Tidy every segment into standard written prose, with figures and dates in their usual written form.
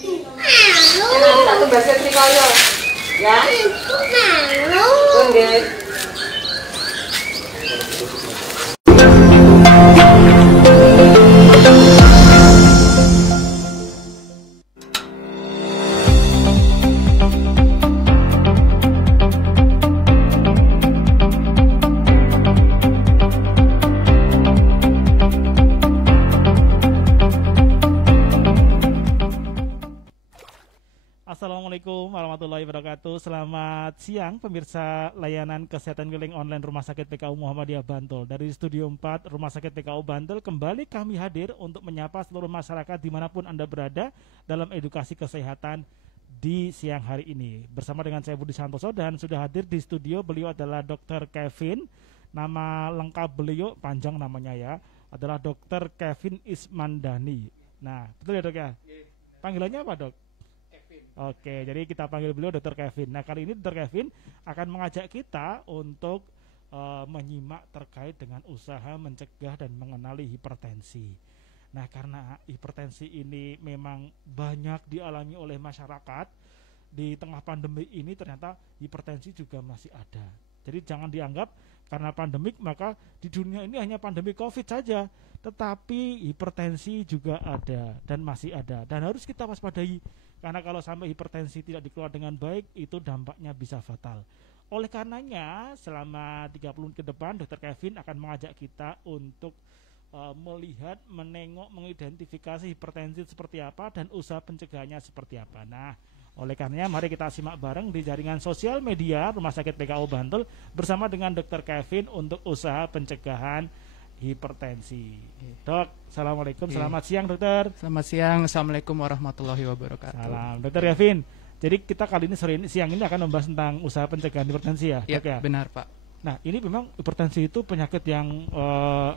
Nanti tak tumbaskan trikoyo. Ya. Nggih. Assalamualaikum warahmatullahi wabarakatuh. Selamat siang pemirsa layanan kesehatan keliling online Rumah Sakit PKU Muhammadiyah Bantul. Dari Studio 4 Rumah Sakit PKU Bantul kembali kami hadir untuk menyapa seluruh masyarakat dimanapun Anda berada dalam edukasi kesehatan di siang hari ini. Bersama dengan saya Budi Santoso dan sudah hadir di studio beliau adalah Dr. Kevin. Nama lengkap beliau panjang namanya ya, adalah Dr. Kevin Ismandani. Nah, betul ya dok ya? Panggilannya apa dok? Oke, jadi kita panggil beliau Dr. Kevin. Nah, kali ini Dr. Kevin akan mengajak kita untuk menyimak terkait dengan usaha mencegah dan mengenali hipertensi. Nah, karena hipertensi ini memang banyak dialami oleh masyarakat, di tengah pandemi ini ternyata hipertensi juga masih ada. Jadi jangan dianggap karena pandemik maka di dunia ini hanya pandemi COVID saja, tetapi hipertensi juga ada dan masih ada dan harus kita waspadai. Karena kalau sampai hipertensi tidak dikelola dengan baik, itu dampaknya bisa fatal. Oleh karenanya, selama 30 menit ke depan, Dr. Kevin akan mengajak kita untuk melihat, menengok, mengidentifikasi hipertensi seperti apa dan usaha pencegahannya seperti apa. Nah, oleh karenanya, mari kita simak bareng di jaringan sosial media Rumah Sakit PKU Bantul bersama dengan Dr. Kevin untuk usaha pencegahan hipertensi. Dok, assalamualaikum. Selamat siang dokter. Selamat siang. Assalamualaikum warahmatullahi wabarakatuh. Salam, Dr. Kevin. Jadi kita kali ini siang ini akan membahas tentang usaha pencegahan hipertensi ya, ya, dok ya. Benar Pak. Nah, ini memang hipertensi itu penyakit yang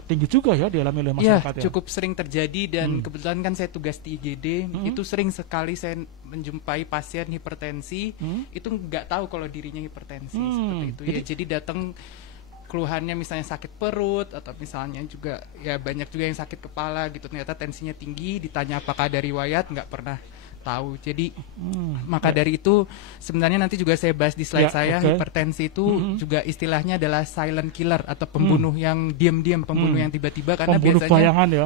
tinggi juga ya dialami oleh masyarakat ya. Cukup sering terjadi dan kebetulan kan saya tugas di IGD, itu sering sekali saya menjumpai pasien hipertensi itu nggak tahu kalau dirinya hipertensi seperti itu. Jadi datang keluhannya misalnya sakit perut atau misalnya juga ya banyak juga yang sakit kepala gitu, ternyata tensinya tinggi, ditanya apakah ada riwayat nggak pernah tahu. Jadi maka dari itu sebenarnya nanti juga saya bahas di slide saya, hipertensi itu juga istilahnya adalah silent killer atau pembunuh yang diam-diam, pembunuh yang tiba-tiba, karena pembunuh biasanya bayangan ya.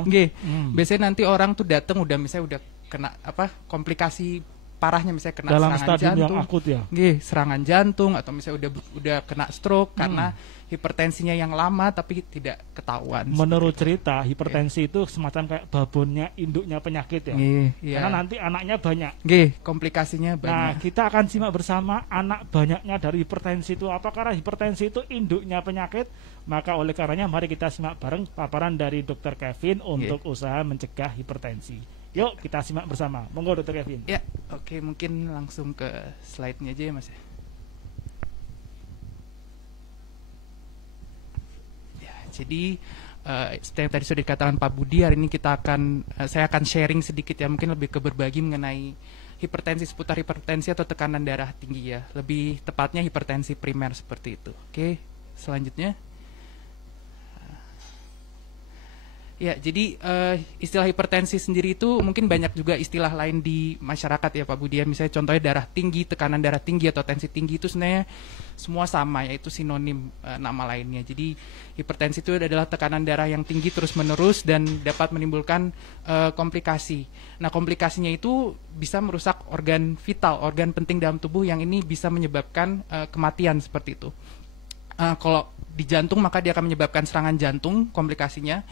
Biasanya nanti orang tuh datang misalnya udah kena komplikasi parahnya, misalnya kena dalam serangan jantung yang akut ya. Serangan jantung atau misalnya udah kena stroke karena hipertensinya yang lama tapi tidak ketahuan. Menurut cerita hipertensi itu semacam kayak babonnya induknya penyakit ya. Karena nanti anaknya banyak. Komplikasinya banyak. Nah, kita akan simak bersama anak banyaknya dari hipertensi itu apa, karena hipertensi itu induknya penyakit. Maka oleh karenanya mari kita simak bareng paparan dari Dr. Kevin untuk usaha mencegah hipertensi. Yuk kita simak bersama. Monggo Dr. Kevin. Ya, oke, mungkin langsung ke slide-nya aja ya Mas. Jadi seperti yang tadi sudah dikatakan Pak Budi, hari ini saya akan sharing sedikit ya, mungkin lebih ke berbagi mengenai hipertensi, seputar hipertensi atau tekanan darah tinggi ya, lebih tepatnya hipertensi primer seperti itu. Oke, selanjutnya. Ya, jadi istilah hipertensi sendiri itu mungkin banyak juga istilah lain di masyarakat ya Pak Budi. Misalnya contohnya darah tinggi, tekanan darah tinggi atau tensi tinggi itu sebenarnya semua sama, yaitu sinonim nama lainnya. Jadi hipertensi itu adalah tekanan darah yang tinggi terus-menerus dan dapat menimbulkan komplikasi. Nah, komplikasinya itu bisa merusak organ vital, organ penting dalam tubuh yang ini bisa menyebabkan kematian seperti itu. Kalau di jantung maka dia akan menyebabkan serangan jantung komplikasinya.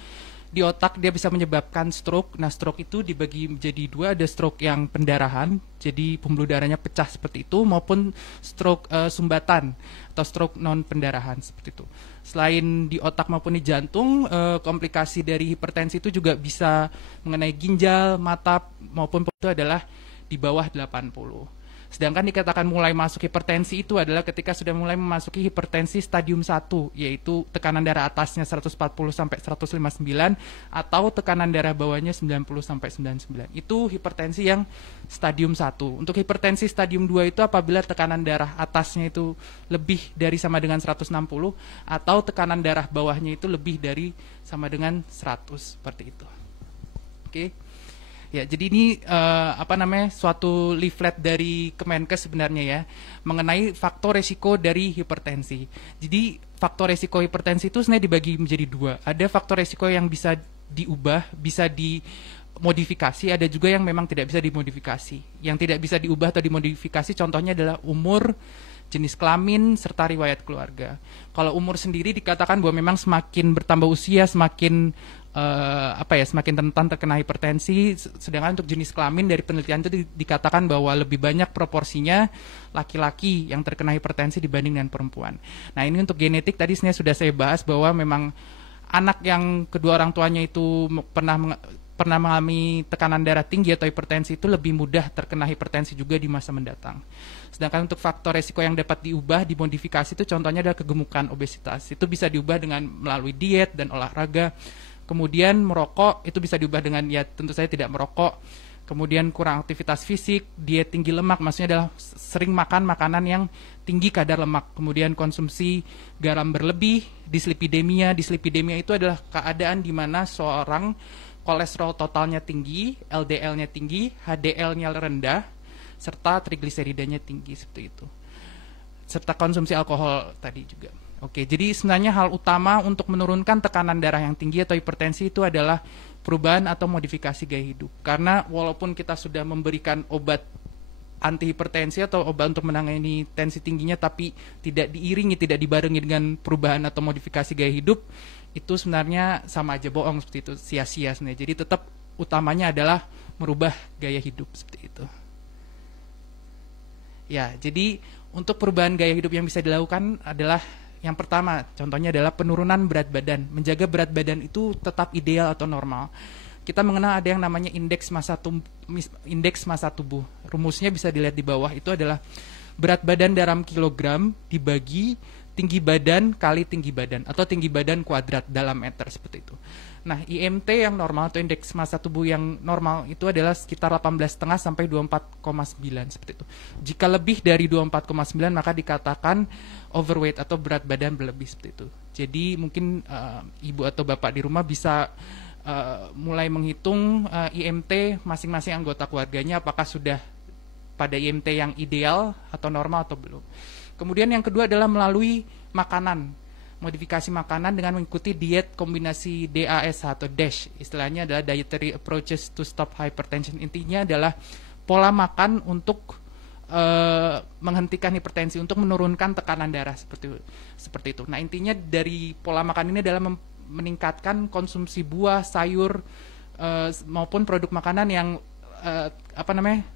Di otak dia bisa menyebabkan stroke. Nah, stroke itu dibagi menjadi dua, ada stroke yang pendarahan, jadi pembuluh darahnya pecah seperti itu, maupun stroke sumbatan atau stroke non pendarahan seperti itu. Selain di otak maupun di jantung, komplikasi dari hipertensi itu juga bisa mengenai ginjal, mata maupun itu adalah di bawah 80. Sedangkan dikatakan mulai masuk hipertensi itu adalah ketika sudah mulai memasuki hipertensi stadium 1, yaitu tekanan darah atasnya 140 sampai 159 atau tekanan darah bawahnya 90 sampai 99. Itu hipertensi yang stadium 1. Untuk hipertensi stadium 2 itu apabila tekanan darah atasnya itu lebih dari sama dengan 160 atau tekanan darah bawahnya itu lebih dari sama dengan 100 seperti itu. Oke. Ya, jadi ini suatu leaflet dari Kemenkes sebenarnya ya, mengenai faktor resiko dari hipertensi. Jadi faktor resiko hipertensi itu sebenarnya dibagi menjadi dua. Ada faktor resiko yang bisa diubah, bisa dimodifikasi, ada juga yang memang tidak bisa dimodifikasi. Yang tidak bisa diubah atau dimodifikasi contohnya adalah umur, jenis kelamin, serta riwayat keluarga. Kalau umur sendiri dikatakan bahwa memang semakin bertambah usia, semakin semakin rentan terkena hipertensi. Sedangkan untuk jenis kelamin dari penelitian itu dikatakan bahwa lebih banyak proporsinya laki-laki yang terkena hipertensi dibanding dengan perempuan. Nah, ini untuk genetik tadi sebenarnya sudah saya bahas bahwa memang anak yang kedua orang tuanya itu pernah mengalami tekanan darah tinggi atau hipertensi itu lebih mudah terkena hipertensi juga di masa mendatang. Sedangkan untuk faktor resiko yang dapat diubah, dimodifikasi itu contohnya adalah kegemukan, obesitas. Itu bisa diubah dengan melalui diet dan olahraga. Kemudian merokok itu bisa diubah dengan ya tentu saja tidak merokok. Kemudian kurang aktivitas fisik, diet tinggi lemak, maksudnya adalah sering makan makanan yang tinggi kadar lemak. Kemudian konsumsi garam berlebih, dislipidemia. Dislipidemia itu adalah keadaan di mana seorang kolesterol totalnya tinggi, LDL-nya tinggi, HDL-nya rendah, serta trigliseridanya tinggi seperti itu. Serta konsumsi alkohol tadi juga. Oke, jadi sebenarnya hal utama untuk menurunkan tekanan darah yang tinggi atau hipertensi itu adalah perubahan atau modifikasi gaya hidup. Karena walaupun kita sudah memberikan obat anti hipertensi atau obat untuk menangani tensi tingginya, tapi tidak diiringi, tidak dibarengi dengan perubahan atau modifikasi gaya hidup, itu sebenarnya sama aja bohong seperti itu, sia-sia sebenarnya. Jadi tetap utamanya adalah merubah gaya hidup seperti itu. Ya, jadi untuk perubahan gaya hidup yang bisa dilakukan adalah yang pertama, contohnya adalah penurunan berat badan. Menjaga berat badan itu tetap ideal atau normal. Kita mengenal ada yang namanya indeks massa tubuh. Rumusnya bisa dilihat di bawah, itu adalah berat badan dalam kilogram dibagi tinggi badan kali tinggi badan, atau tinggi badan kuadrat dalam meter, seperti itu. Nah, IMT yang normal atau indeks massa tubuh yang normal itu adalah sekitar 18,5 sampai 24,9 seperti itu. Jika lebih dari 24,9 maka dikatakan overweight atau berat badan berlebih seperti itu. Jadi mungkin ibu atau bapak di rumah bisa mulai menghitung IMT masing-masing anggota keluarganya, apakah sudah pada IMT yang ideal atau normal atau belum. Kemudian yang kedua adalah melalui makanan, modifikasi makanan dengan mengikuti diet kombinasi DASH atau DASH. Istilahnya adalah Dietary Approaches to Stop Hypertension. Intinya adalah pola makan untuk menghentikan hipertensi, untuk menurunkan tekanan darah seperti itu. Nah, intinya dari pola makan ini adalah meningkatkan konsumsi buah, sayur maupun produk makanan yang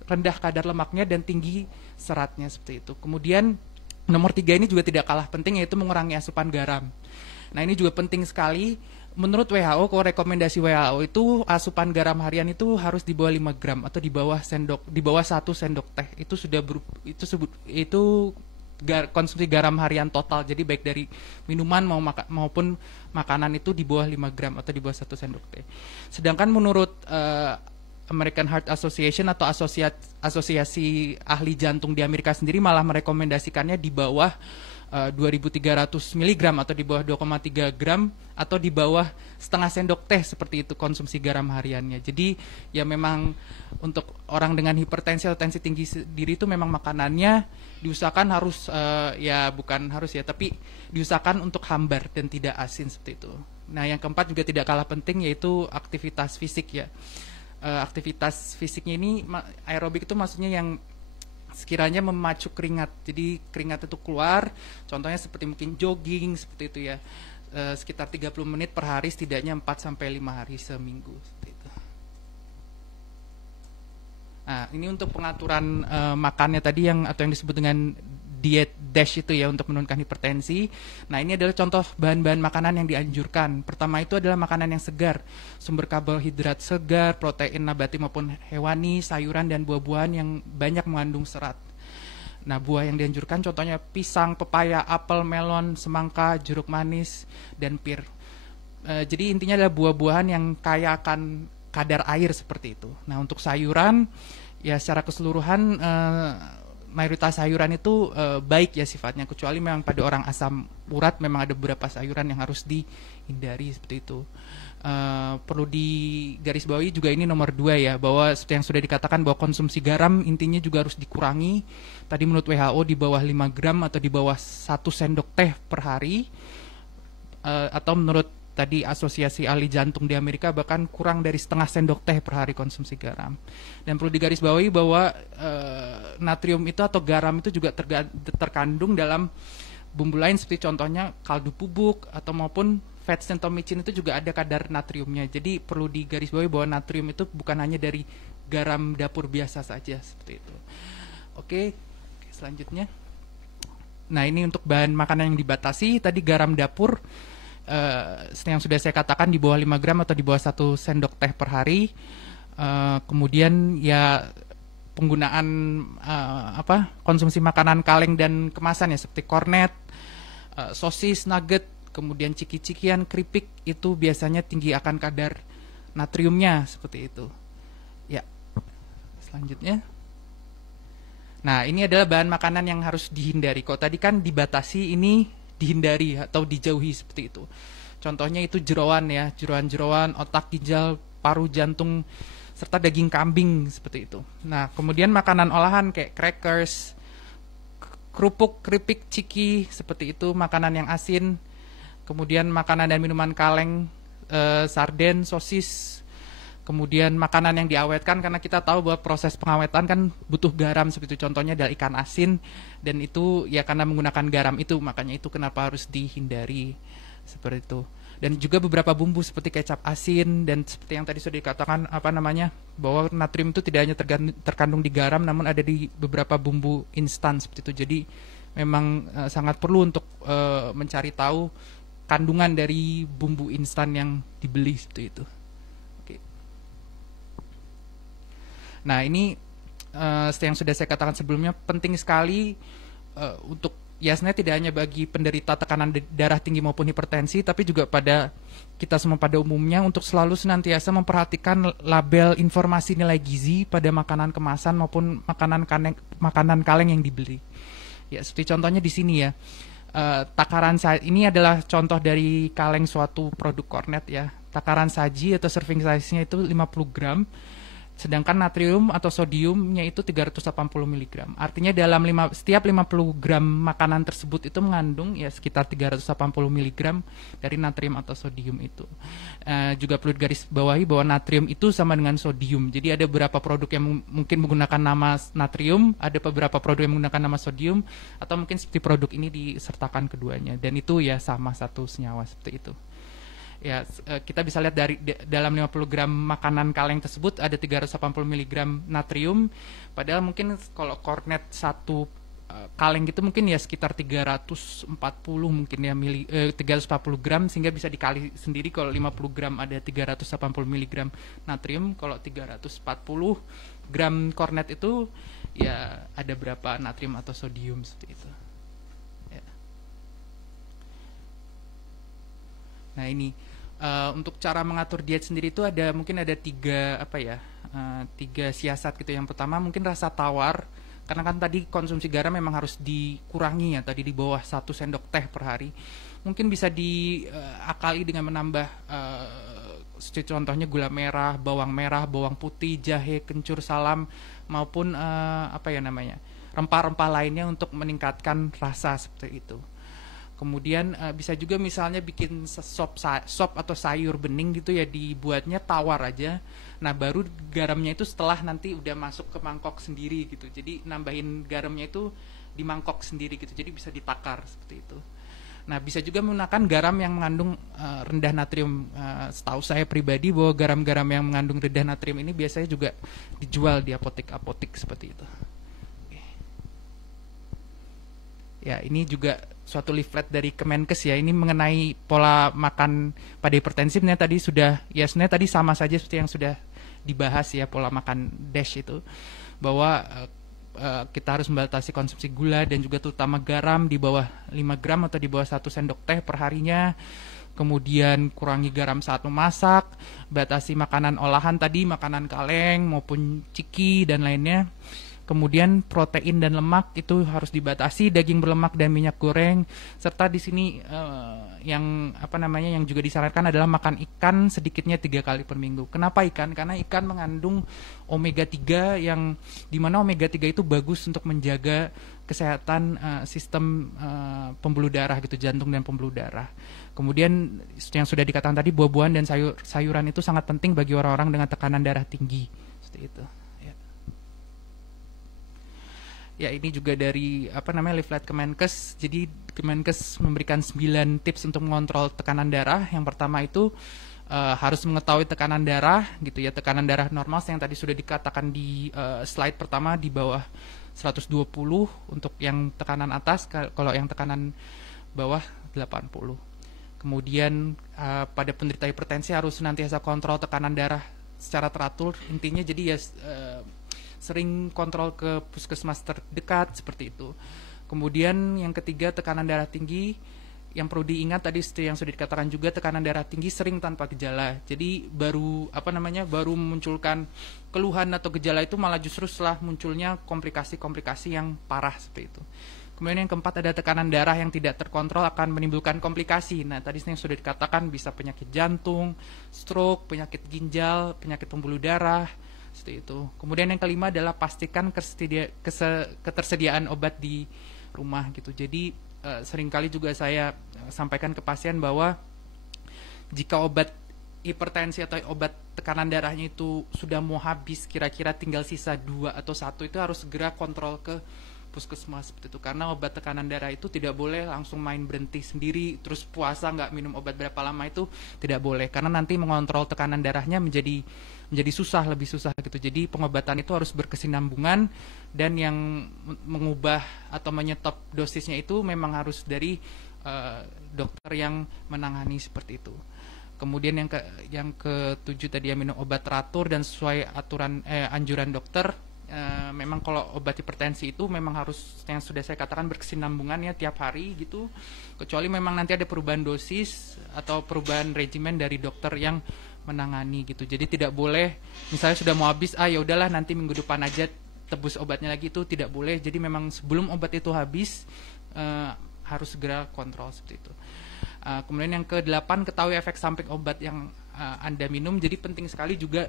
rendah kadar lemaknya dan tinggi seratnya seperti itu. Kemudian nomor 3 ini juga tidak kalah penting, yaitu mengurangi asupan garam. Nah, ini juga penting sekali. Menurut WHO, kalau rekomendasi WHO itu asupan garam harian itu harus di bawah 5 gram atau di bawah 1 sendok teh. Itu sudah konsumsi garam harian total. Jadi baik dari minuman maupun makanan itu di bawah 5 gram atau di bawah 1 sendok teh. Sedangkan menurut American Heart Association atau asosiasi ahli jantung di Amerika sendiri malah merekomendasikannya di bawah 2.300 mg atau di bawah 2,3 gram atau di bawah setengah sendok teh, seperti itu konsumsi garam hariannya. Jadi ya memang untuk orang dengan hipertensi atau tensi tinggi diri itu memang makanannya diusahakan harus tapi diusahakan untuk hambar dan tidak asin seperti itu. Nah, yang keempat juga tidak kalah penting, yaitu aktivitas fisik ya. Aktivitas fisiknya ini aerobik itu maksudnya yang sekiranya memacu keringat. Jadi keringat itu keluar, contohnya seperti mungkin jogging seperti itu ya. Sekitar 30 menit per hari, setidaknya 4 sampai 5 hari seminggu seperti itu. Nah, ini untuk pengaturan makannya tadi atau yang disebut dengan diet DASH itu ya, untuk menurunkan hipertensi. Nah, ini adalah contoh bahan-bahan makanan yang dianjurkan. Pertama itu adalah makanan yang segar, sumber karbohidrat segar, protein nabati maupun hewani, sayuran dan buah-buahan yang banyak mengandung serat. Nah, buah yang dianjurkan contohnya pisang, pepaya, apel, melon, semangka, jeruk manis, dan pir. Jadi intinya adalah buah-buahan yang kaya akan kadar air seperti itu. Nah, untuk sayuran ya secara keseluruhan mayoritas sayuran itu baik ya sifatnya, kecuali memang pada orang asam urat memang ada beberapa sayuran yang harus dihindari seperti itu. Perlu digarisbawahi juga ini nomor 2 ya, bahwa seperti yang sudah dikatakan bahwa konsumsi garam intinya juga harus dikurangi. Tadi menurut WHO di bawah 5 gram atau di bawah 1 sendok teh per hari, atau menurut tadi Asosiasi Ahli Jantung di Amerika bahkan kurang dari setengah sendok teh per hari konsumsi garam. Dan perlu digarisbawahi bahwa natrium itu atau garam itu juga terkandung dalam bumbu lain seperti contohnya kaldu bubuk atau maupun fats atau micin itu juga ada kadar natriumnya. Jadi perlu digarisbawahi bahwa natrium itu bukan hanya dari garam dapur biasa saja seperti itu. Oke, selanjutnya. Nah, ini untuk bahan makanan yang dibatasi. Tadi garam dapur yang sudah saya katakan di bawah 5 gram atau di bawah 1 sendok teh per hari. Kemudian ya penggunaan konsumsi makanan kaleng dan kemasan ya seperti kornet, sosis, nugget, kemudian ciki-cikian, keripik itu biasanya tinggi akan kadar natriumnya seperti itu. Ya, selanjutnya. Nah, ini adalah bahan makanan yang harus dihindari. Kok tadi kan dibatasi, ini dihindari atau dijauhi seperti itu. Contohnya itu jeroan ya, jeroan-jeroan, otak, ginjal, paru, jantung, serta daging kambing seperti itu. Nah, kemudian makanan olahan kayak crackers, kerupuk, keripik, ciki seperti itu, makanan yang asin. Kemudian makanan dan minuman kaleng, sarden, sosis, kemudian makanan yang diawetkan karena kita tahu bahwa proses pengawetan kan butuh garam seperti itu. Contohnya adalah ikan asin dan itu ya karena menggunakan garam itu, makanya itu kenapa harus dihindari seperti itu. Dan juga beberapa bumbu seperti kecap asin dan seperti yang tadi sudah dikatakan bahwa natrium itu tidak hanya terkandung di garam namun ada di beberapa bumbu instan seperti itu. Jadi memang sangat perlu untuk mencari tahu kandungan dari bumbu instan yang dibeli seperti itu. Oke. Nah, ini yang sudah saya katakan sebelumnya penting sekali untuk ya sebenarnya tidak hanya bagi penderita tekanan darah tinggi maupun hipertensi, tapi juga pada kita semua pada umumnya untuk selalu senantiasa memperhatikan label informasi nilai gizi pada makanan kemasan maupun makanan kaleng yang dibeli. Ya, seperti contohnya di sini ya. Takaran ini adalah contoh dari kaleng suatu produk kornet ya. Takaran saji atau serving size-nya itu 50 gram. Sedangkan natrium atau sodiumnya itu 380 mg. Artinya dalam setiap 50 gram makanan tersebut itu mengandung ya sekitar 380 mg dari natrium atau sodium itu. Juga perlu digarisbawahi bahwa natrium itu sama dengan sodium. Jadi ada beberapa produk yang mungkin menggunakan nama natrium, ada beberapa produk yang menggunakan nama sodium, atau mungkin seperti produk ini disertakan keduanya. Dan itu ya sama satu senyawa seperti itu. Ya, kita bisa lihat dari dalam 50 gram makanan kaleng tersebut ada 380 mg natrium, padahal mungkin kalau kornet satu kaleng gitu mungkin ya sekitar 340 mungkin ya 340 gram, sehingga bisa dikali sendiri kalau 50 gram ada 380 mg natrium, kalau 340 gram kornet itu ya ada berapa natrium atau sodium seperti itu. Ya. Nah, ini untuk cara mengatur diet sendiri itu mungkin ada tiga siasat gitu. Yang pertama mungkin rasa tawar, karena kan tadi konsumsi garam memang harus dikurangi ya, tadi di bawah 1 sendok teh per hari. Mungkin bisa diakali dengan menambah contohnya gula merah, bawang putih, jahe, kencur, salam, maupun rempah-rempah lainnya untuk meningkatkan rasa seperti itu. Kemudian bisa juga misalnya bikin sop atau sayur bening gitu ya, dibuatnya tawar aja. Nah, baru garamnya itu setelah nanti udah masuk ke mangkok sendiri gitu. Jadi nambahin garamnya itu di mangkok sendiri gitu. Jadi bisa ditakar seperti itu. Nah, bisa juga menggunakan garam yang mengandung rendah natrium. Setahu saya pribadi bahwa garam-garam yang mengandung rendah natrium ini biasanya juga dijual di apotek seperti itu. Ya, ini juga suatu leaflet dari Kemenkes ya, ini mengenai pola makan pada hipertensi. Sebenarnya tadi sama saja seperti yang sudah dibahas ya, pola makan DASH itu, bahwa kita harus membatasi konsumsi gula dan juga terutama garam di bawah 5 gram atau di bawah 1 sendok teh per harinya. Kemudian kurangi garam saat memasak, batasi makanan olahan tadi, makanan kaleng maupun ciki dan lainnya. Kemudian protein dan lemak itu harus dibatasi, daging berlemak dan minyak goreng. Serta di sini yang juga disarankan adalah makan ikan sedikitnya 3 kali per minggu. Kenapa ikan? Karena ikan mengandung omega 3 yang dimana omega 3 itu bagus untuk menjaga kesehatan sistem pembuluh darah gitu, jantung dan pembuluh darah. Kemudian yang sudah dikatakan tadi, buah-buahan dan sayuran itu sangat penting bagi orang-orang dengan tekanan darah tinggi. Seperti itu. Ya, ini juga dari leaflet Kemenkes. Jadi Kemenkes memberikan 9 tips untuk mengontrol tekanan darah. Yang pertama itu harus mengetahui tekanan darah gitu ya. Tekanan darah normal yang tadi sudah dikatakan di slide pertama di bawah 120 untuk yang tekanan atas, kalau yang tekanan bawah 80. Kemudian pada penderita hipertensi harus senantiasa kontrol tekanan darah secara teratur. Intinya jadi ya sering kontrol ke puskesmas terdekat seperti itu. Kemudian yang ketiga, tekanan darah tinggi. Yang perlu diingat tadi yang sudah dikatakan juga, tekanan darah tinggi sering tanpa gejala. Jadi baru baru memunculkan keluhan atau gejala itu malah justru setelah munculnya komplikasi-komplikasi yang parah seperti itu. Kemudian yang keempat, ada tekanan darah yang tidak terkontrol akan menimbulkan komplikasi. Nah, tadi yang sudah dikatakan bisa penyakit jantung, stroke, penyakit ginjal, penyakit pembuluh darah, seperti itu. Kemudian yang kelima adalah pastikan ketersediaan obat di rumah gitu. Jadi seringkali juga saya sampaikan ke pasien bahwa jika obat hipertensi atau obat tekanan darahnya itu sudah mau habis, kira-kira tinggal sisa 2 atau 1, itu harus segera kontrol ke puskesmas seperti itu, karena obat tekanan darah itu tidak boleh langsung main berhenti sendiri terus puasa nggak minum obat berapa lama, itu tidak boleh, karena nanti mengontrol tekanan darahnya menjadi lebih susah gitu. Jadi pengobatan itu harus berkesinambungan, dan yang mengubah atau menyetop dosisnya itu memang harus dari dokter yang menangani seperti itu. Kemudian yang ketujuh tadi, minum obat teratur dan sesuai anjuran dokter. Memang kalau obat hipertensi itu memang harus, yang sudah saya katakan, berkesinambungan ya tiap hari gitu, kecuali memang nanti ada perubahan dosis atau perubahan regimen dari dokter yang menangani gitu. Jadi tidak boleh misalnya sudah mau habis, ya udahlah nanti minggu depan aja tebus obatnya lagi, itu tidak boleh. Jadi memang sebelum obat itu habis harus segera kontrol seperti itu. Kemudian yang ke-8, ketahui efek samping obat yang Anda minum. Jadi penting sekali juga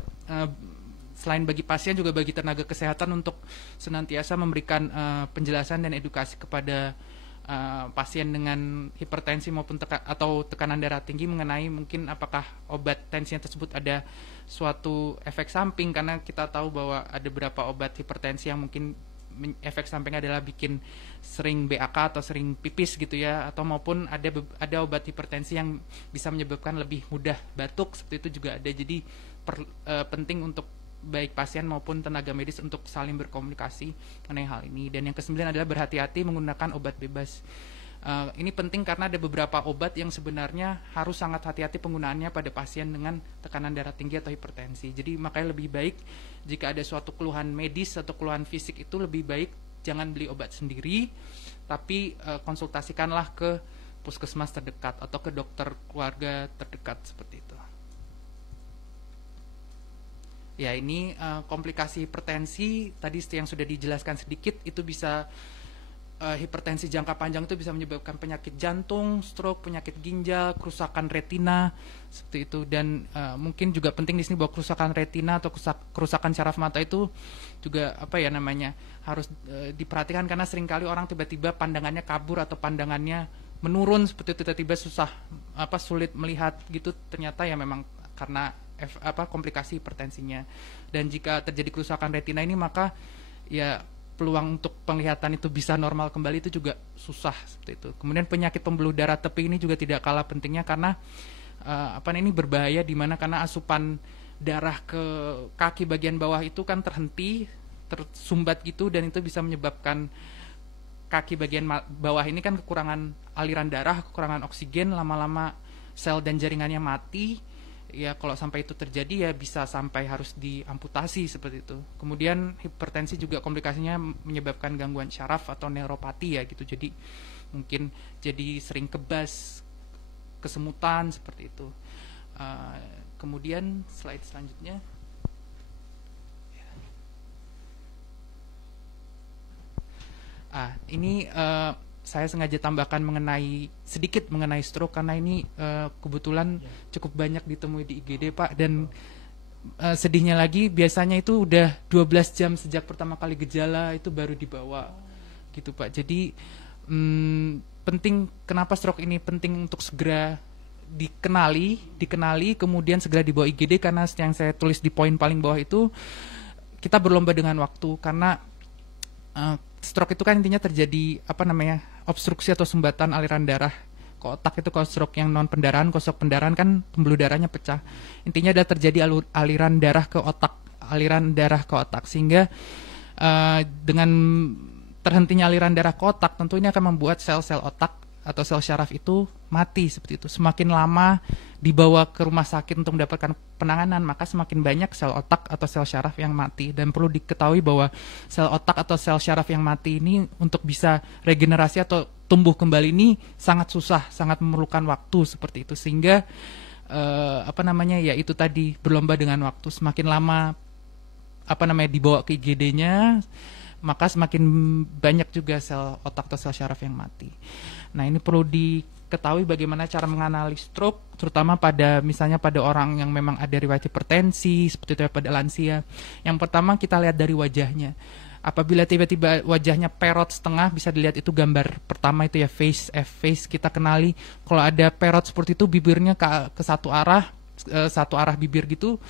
selain bagi pasien juga bagi tenaga kesehatan untuk senantiasa memberikan penjelasan dan edukasi kepada pasien dengan hipertensi maupun atau tekanan darah tinggi mengenai mungkin apakah obat tensinya tersebut ada suatu efek samping, karena kita tahu bahwa ada beberapa obat hipertensi yang mungkin efek sampingnya adalah bikin sering BAK atau sering pipis gitu ya, atau maupun ada obat hipertensi yang bisa menyebabkan lebih mudah batuk, seperti itu juga ada. Jadi penting untuk baik pasien maupun tenaga medis untuk saling berkomunikasi mengenai hal ini. Dan yang ke-9 adalah berhati-hati menggunakan obat bebas. Ini penting karena ada beberapa obat yang sebenarnya harus sangat hati-hati penggunaannya pada pasien dengan tekanan darah tinggi atau hipertensi. Jadi makanya lebih baik jika ada suatu keluhan medis atau keluhan fisik, itu lebih baik jangan beli obat sendiri, tapi konsultasikanlah ke puskesmas terdekat atau ke dokter keluarga terdekat seperti itu. Ya, ini komplikasi hipertensi tadi yang sudah dijelaskan sedikit, itu bisa hipertensi jangka panjang itu bisa menyebabkan penyakit jantung, stroke, penyakit ginjal, kerusakan retina seperti itu. Dan mungkin juga penting di sini bahwa kerusakan retina atau kerusakan syaraf mata itu juga harus diperhatikan, karena seringkali orang tiba-tiba pandangannya kabur atau pandangannya menurun seperti itu, tiba-tiba sulit melihat gitu, ternyata ya memang karena komplikasi hipertensinya. Dan jika terjadi kerusakan retina ini, maka ya peluang untuk penglihatan itu bisa normal kembali itu juga susah seperti itu. Kemudian penyakit pembuluh darah tepi ini juga tidak kalah pentingnya, karena ini berbahaya di mana karena asupan darah ke kaki bagian bawah itu kan tersumbat gitu, dan itu bisa menyebabkan kaki bagian bawah ini kan kekurangan aliran darah, kekurangan oksigen, lama-lama sel dan jaringannya mati. Ya kalau sampai itu terjadi ya bisa sampai harus diamputasi seperti itu. Kemudian hipertensi juga komplikasinya menyebabkan gangguan syaraf atau neuropati ya gitu. Jadi mungkin jadi sering kebas, kesemutan seperti itu. Kemudian slide selanjutnya. Ini saya sengaja tambahkan sedikit mengenai stroke karena ini kebetulan cukup banyak ditemui di IGD, Pak, dan sedihnya lagi biasanya itu udah 12 jam sejak pertama kali gejala itu baru dibawa gitu, Pak. Jadi penting, kenapa stroke ini penting untuk segera dikenali kemudian segera dibawa IGD, karena yang saya tulis di poin paling bawah itu kita berlomba dengan waktu, karena stroke itu kan intinya terjadi obstruksi atau sumbatan aliran darah ke otak. Itu kalau stroke yang non pendarahan, kalau stroke pendarahan kan pembuluh darahnya pecah. Intinya ada terjadi aliran darah ke otak, sehingga dengan terhentinya aliran darah ke otak tentu ini akan membuat sel-sel otak atau sel syaraf itu mati seperti itu. Semakin lama dibawa ke rumah sakit untuk mendapatkan penanganan, maka semakin banyak sel otak atau sel syaraf yang mati. Dan perlu diketahui bahwa sel otak atau sel syaraf yang mati ini untuk bisa regenerasi atau tumbuh kembali ini sangat susah, sangat memerlukan waktu seperti itu. Sehingga ya itu tadi, berlomba dengan waktu. Semakin lama dibawa ke IGD-nya, maka semakin banyak juga sel otak atau sel syaraf yang mati. Nah, ini perlu diketahui bagaimana cara menganalisis stroke, terutama misalnya pada orang yang memang ada riwayat hipertensi, seperti itu pada lansia. Yang pertama kita lihat dari wajahnya. Apabila tiba-tiba wajahnya perot setengah, bisa dilihat itu gambar pertama itu ya, face, kita kenali. Kalau ada perot seperti itu, bibirnya ke satu arah bibir gitu,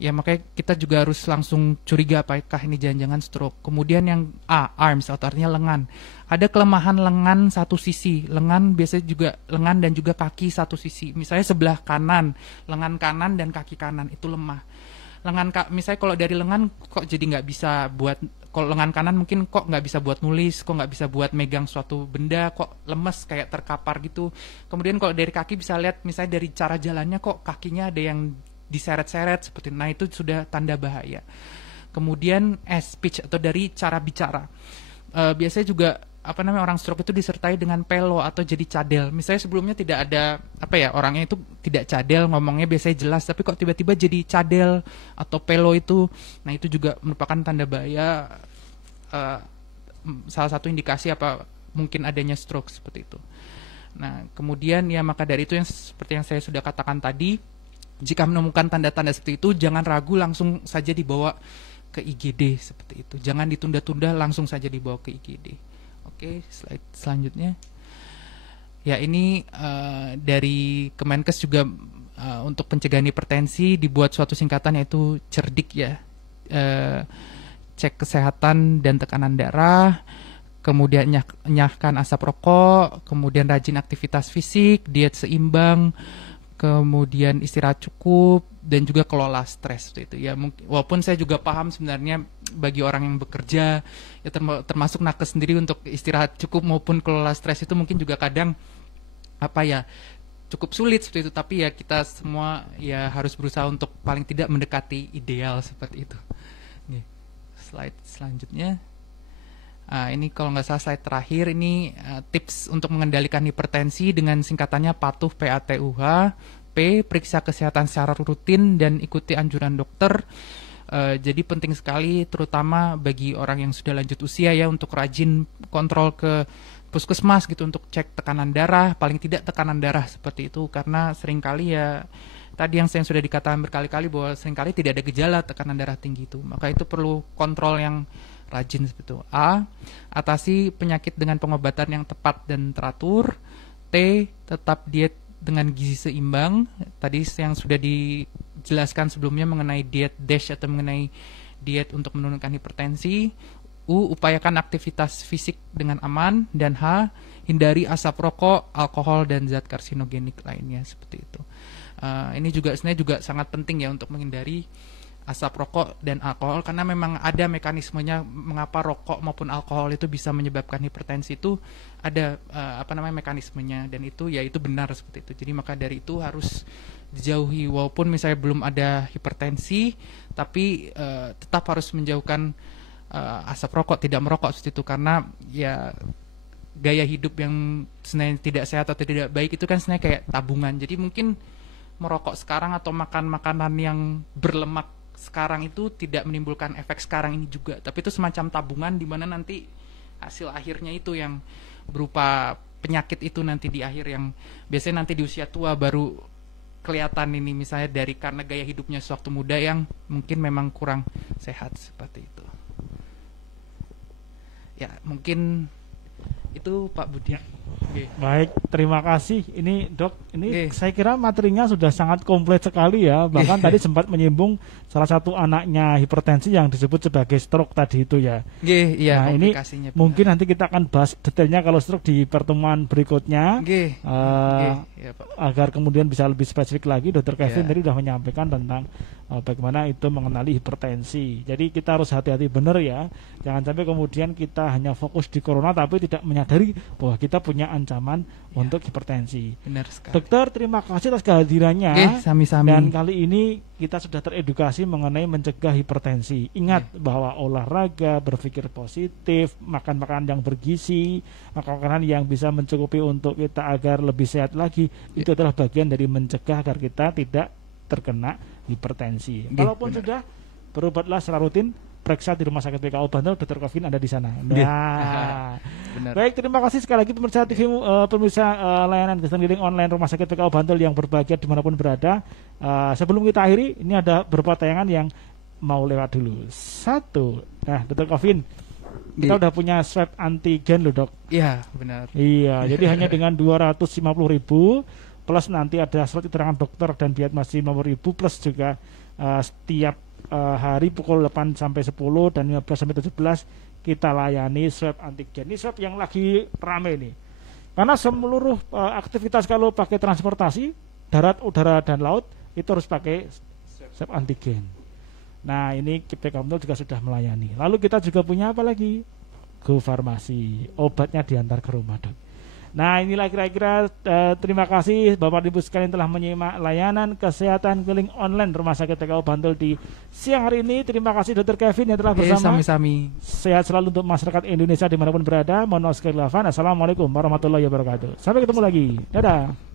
ya makanya kita juga harus langsung curiga apakah ini jangan-jangan stroke. Kemudian yang arms atau artinya lengan. Ada kelemahan lengan satu sisi. Lengan biasanya juga lengan dan juga kaki satu sisi. Misalnya sebelah kanan, lengan kanan dan kaki kanan itu lemah. Misalnya kalau dari lengan kok jadi nggak bisa buat, kalau lengan kanan mungkin kok nggak bisa buat nulis, kok nggak bisa buat megang suatu benda, kok lemes kayak terkapar gitu. Kemudian kalau dari kaki bisa lihat misalnya dari cara jalannya kok kakinya ada yang diseret-seret seperti itu. Nah, itu sudah tanda bahaya. Kemudian speech atau dari cara bicara. Biasanya juga orang stroke itu disertai dengan pelo atau jadi cadel. Misalnya sebelumnya tidak ada orangnya itu tidak cadel, ngomongnya biasanya jelas, tapi kok tiba-tiba jadi cadel atau pelo itu. Nah, itu juga merupakan tanda bahaya, salah satu indikasi mungkin adanya stroke seperti itu. Nah, kemudian ya maka dari itu yang seperti yang saya sudah katakan tadi, jika menemukan tanda-tanda seperti itu, jangan ragu, langsung saja dibawa ke IGD seperti itu. Jangan ditunda-tunda, langsung saja dibawa ke IGD. Oke, slide selanjutnya. Ya, ini dari Kemenkes juga untuk pencegahan hipertensi dibuat suatu singkatan yaitu CERDIK ya. Cek kesehatan dan tekanan darah, kemudian nyahkan asap rokok, kemudian rajin aktivitas fisik, diet seimbang, kemudian istirahat cukup, dan juga kelola stres itu ya. Walaupun saya juga paham sebenarnya bagi orang yang bekerja ya, termasuk nakes sendiri, untuk istirahat cukup maupun kelola stres itu mungkin juga kadang cukup sulit seperti itu. Tapi ya kita semua ya harus berusaha untuk paling tidak mendekati ideal seperti itu. Nih, slide selanjutnya. Ini kalau nggak salah slide terakhir, ini tips untuk mengendalikan hipertensi dengan singkatannya patuh PATUH. P, periksa kesehatan secara rutin dan ikuti anjuran dokter. Jadi penting sekali terutama bagi orang yang sudah lanjut usia ya, untuk rajin kontrol ke puskesmas gitu untuk cek tekanan darah, paling tidak tekanan darah seperti itu, karena seringkali ya tadi yang saya sudah dikatakan berkali-kali bahwa seringkali tidak ada gejala tekanan darah tinggi itu, maka itu perlu kontrol yang rajin seperti itu. A, atasi penyakit dengan pengobatan yang tepat dan teratur. T, tetap diet dengan gizi seimbang. Tadi yang sudah dijelaskan sebelumnya mengenai diet DASH atau mengenai diet untuk menurunkan hipertensi. U, upayakan aktivitas fisik dengan aman. Dan H, hindari asap rokok, alkohol, dan zat karsinogenik lainnya seperti itu. Ini juga sebenarnya juga sangat penting ya untuk menghindari asap rokok dan alkohol, karena memang ada mekanismenya mengapa rokok maupun alkohol itu bisa menyebabkan hipertensi. Itu ada mekanismenya, dan itu benar seperti itu. Jadi maka dari itu harus dijauhi, walaupun misalnya belum ada hipertensi, tapi tetap harus menjauhkan asap rokok, tidak merokok seperti itu, karena ya gaya hidup yang sebenarnya tidak sehat atau tidak baik itu kan sebenarnya kayak tabungan. Jadi mungkin merokok sekarang atau makan makanan yang berlemak sekarang itu tidak menimbulkan efek sekarang ini juga, tapi itu semacam tabungan di mana nanti hasil akhirnya itu yang berupa penyakit itu nanti di akhir, yang biasanya nanti di usia tua baru kelihatan ini, misalnya dari karena gaya hidupnya sewaktu muda yang mungkin memang kurang sehat seperti itu. Ya mungkin itu Pak Budi. Baik, terima kasih. Ini Dok, ini saya kira materinya sudah sangat komplit sekali ya. Bahkan tadi sempat menyinggung salah satu anaknya hipertensi yang disebut sebagai stroke tadi itu ya. Iya, nah ini mungkin nanti kita akan bahas detailnya kalau stroke di pertemuan berikutnya. Ya, Pak. Agar kemudian bisa lebih spesifik lagi, Dr. Kevin tadi sudah menyampaikan tentang bagaimana itu mengenali hipertensi. Jadi kita harus hati-hati benar ya. Jangan sampai kemudian kita hanya fokus di corona tapi tidak menyadari bahwa kita punya ancaman untuk hipertensi. Benar sekali. Dokter, terima kasih atas kehadirannya. Sami-sami. Dan kali ini kita sudah teredukasi mengenai mencegah hipertensi. Ingat bahwa olahraga, berpikir positif, makan makanan yang bergizi, makan makanan yang bisa mencukupi untuk kita agar lebih sehat lagi, itu adalah bagian dari mencegah agar kita tidak terkena hipertensi. Kalaupun sudah, berobatlah secara rutin, periksa di Rumah Sakit PKU Bantul, Dr. Kevin ada di sana. Nah, baik, terima kasih sekali lagi pemirsa TV, pemirsa layanan kesehatan keliling online Rumah Sakit PKU Bantul yang berbahagia dimanapun berada. Sebelum kita akhiri, ini ada beberapa tayangan yang mau lewat dulu. Satu, nah Dr. Kevin, kita udah punya swab antigen loh Dok. Iya, benar. Iya, jadi hanya dengan 250.000 plus nanti ada surat keterangan dokter dan biaya masih 50.000 plus juga setiap hari pukul 8 sampai 10 dan 15 sampai 17 kita layani swab antigen. Ini swab yang lagi rame nih. Karena seluruh aktivitas kalau pakai transportasi darat, udara dan laut itu harus pakai swab antigen. Nah, ini PKU Bantul juga sudah melayani. Lalu kita juga punya apa lagi? Go Farmasi, obatnya diantar ke rumah Dok. Nah, inilah kira-kira terima kasih Bapak Ibu sekalian telah menyimak layanan kesehatan keliling online Rumah Sakit PKU Bantul di siang hari ini. Terima kasih Dr. Kevin yang telah bersama. Sami-sami. Sehat selalu untuk masyarakat Indonesia dimanapun berada. Mohon maaf sekali. Assalamualaikum warahmatullahi wabarakatuh. Sampai ketemu lagi. Dadah.